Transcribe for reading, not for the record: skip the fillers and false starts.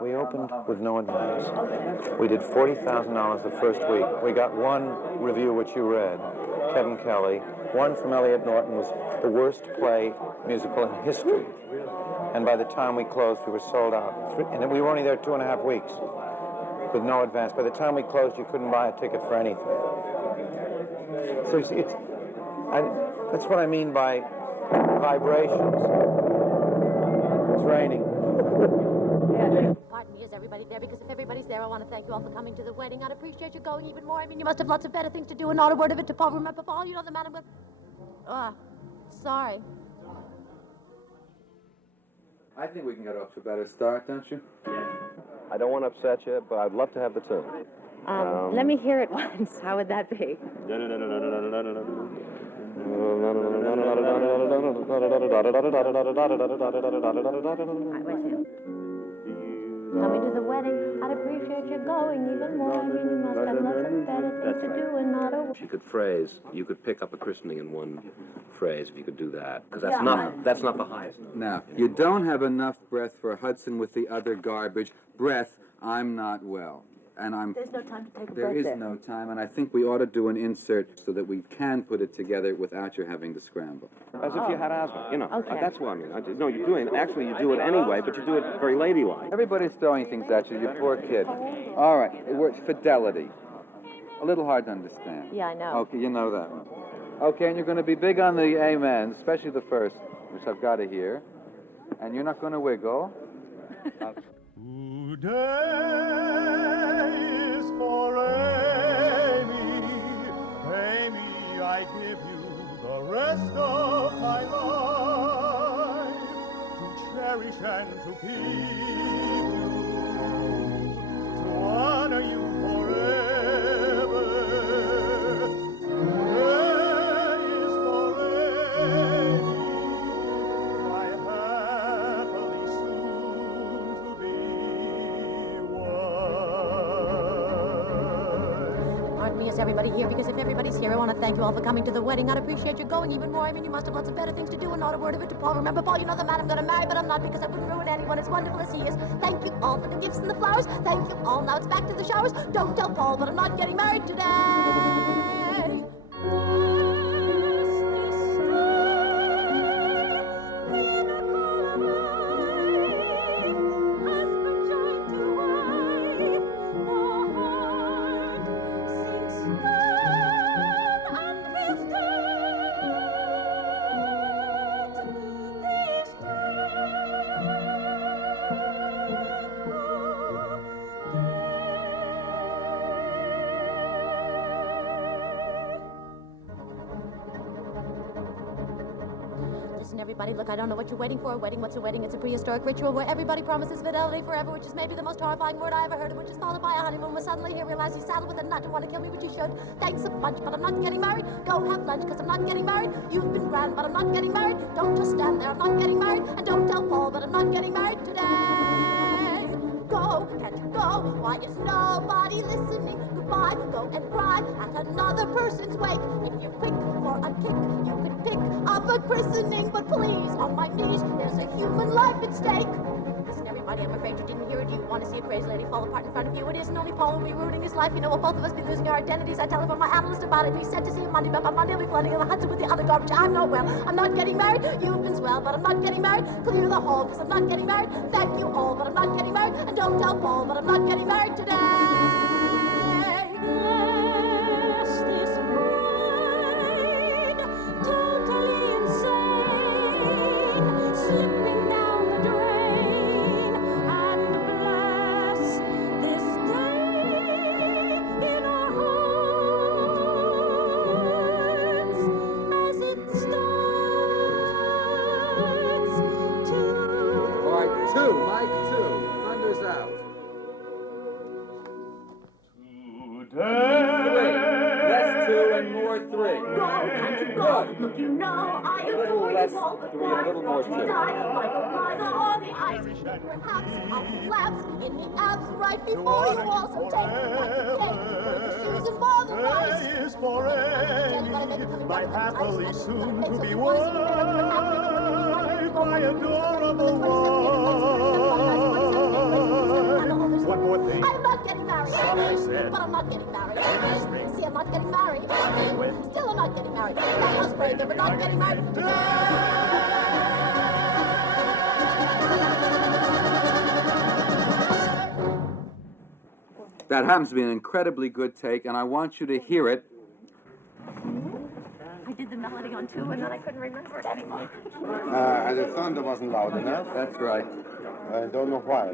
We opened with no advance. We did $40,000 the first week. We got one review, which you read, Kevin Kelly. One from Elliot Norton was the worst play musical in history. And by the time we closed, we were sold out. And we were only there 2.5 weeks with no advance. By the time we closed, you couldn't buy a ticket for anything. So you see, that's what I mean by vibrations. It's raining. Pardon me, is everybody there? Because if everybody's there, I want to thank you all for coming to the wedding. I'd appreciate you going even more. I mean, you must have lots of better things to do, and not a word of it to Paul. Remember, Paul, you know the man I'm with... sorry. I think we can get off to a better start, don't you? I don't want to upset you, but I'd love to have the tune. Let me hear it once. How would that be? Coming to the wedding, I'd appreciate you going even more. I mean, you must have lots of better things to do and not a... She could phrase. You could pick up a christening in one phrase if you could do that, because that's not the highest note. Now, you don't have enough breath for Hudson with the other garbage. Breath, I'm not well. And There's no time to take a There breath is there. no time, and I think we ought to do an insert so that we can put it together without you having to scramble. As if you had asthma, you know. Okay. That's what I mean. No, you're doing it. Actually, you do it anyway, but you do it very ladylike. Everybody's throwing things at you, you poor kid. All right, it works. Fidelity. A little hard to understand. Yeah, I know. Okay, you know that one. Okay, and you're going to be big on the amens, especially the first, which I've got to hear. And you're not going to wiggle. Today is for Amy. Amy, I give you the rest of my life to cherish and to keep you, to honor you forever. Today is for Amy, my happily soon to be wife. Pardon me, is everybody here? Because if everybody's here, I want to thank you all for coming to the wedding. I'd appreciate you going even more. I mean, you must have lots of better things to do, and not a word of it to Paul. Remember, Paul, you know the man I'm going to marry, but I'm not, because I wouldn't ruin anyone as wonderful as he is. Thank you all for the gifts and the flowers. Thank you all. Now it's back to the showers. Don't tell Paul, but I'm not getting married today. Listen, everybody, look, I don't know what you're waiting for. A wedding, what's a wedding? It's a prehistoric ritual where everybody promises fidelity forever, which is maybe the most horrifying word I ever heard, which is followed by a honeymoon where suddenly he realized he's saddled with a nut and want to kill me, which you should. Thanks a bunch, but I'm not getting married. Go have lunch, because I'm not getting married. You've been grand, but I'm not getting married. Don't just stand there, I'm not getting married. And don't tell Paul, but I'm not getting married today. Go, can't you go? Why is nobody listening? Goodbye, go and cry at another person's wake. If you're quick for a kick, you could pick up a christening, but please, on my knees, there's a human life at stake. Listen, everybody, I'm afraid you didn't hear it. You want to see a crazy lady fall apart in front of you. It isn't only Paul who'll be ruining his life. You know, we'll both of us be losing our identities. I telephoned my analyst about it, and he said to see him Monday, but by Monday he'll be flooding in the Hudson with the other garbage. I'm not well. I'm not getting married. You've been swell, but I'm not getting married. Clear the hall, because I'm not getting married. Thank you all, but I'm not getting married. And don't tell Paul, but I'm not getting married today. Bless this bride, totally insane, slipping down the drain, and bless this day in our hearts as it starts to... All right, two, Mike, two. Thunder's out. Three. Less two and more three. Go, and to go. Look, you know, I A little adore less you all. three, a little more two. Like a rider on the ice. Perhaps I'll collapse in the abs right before you all. So take the shoes and ball the rice. Today is for Amy, my happily soon to be wife, my adorable wife. But I'm not getting married. See, I'm not getting married. Still, I'm not getting married. That was brave, but not getting married. That happens to be an incredibly good take, and I want you to hear it. I did the melody on two, and then I couldn't remember it anymore. And the thunder wasn't loud enough. That's right. I don't know why.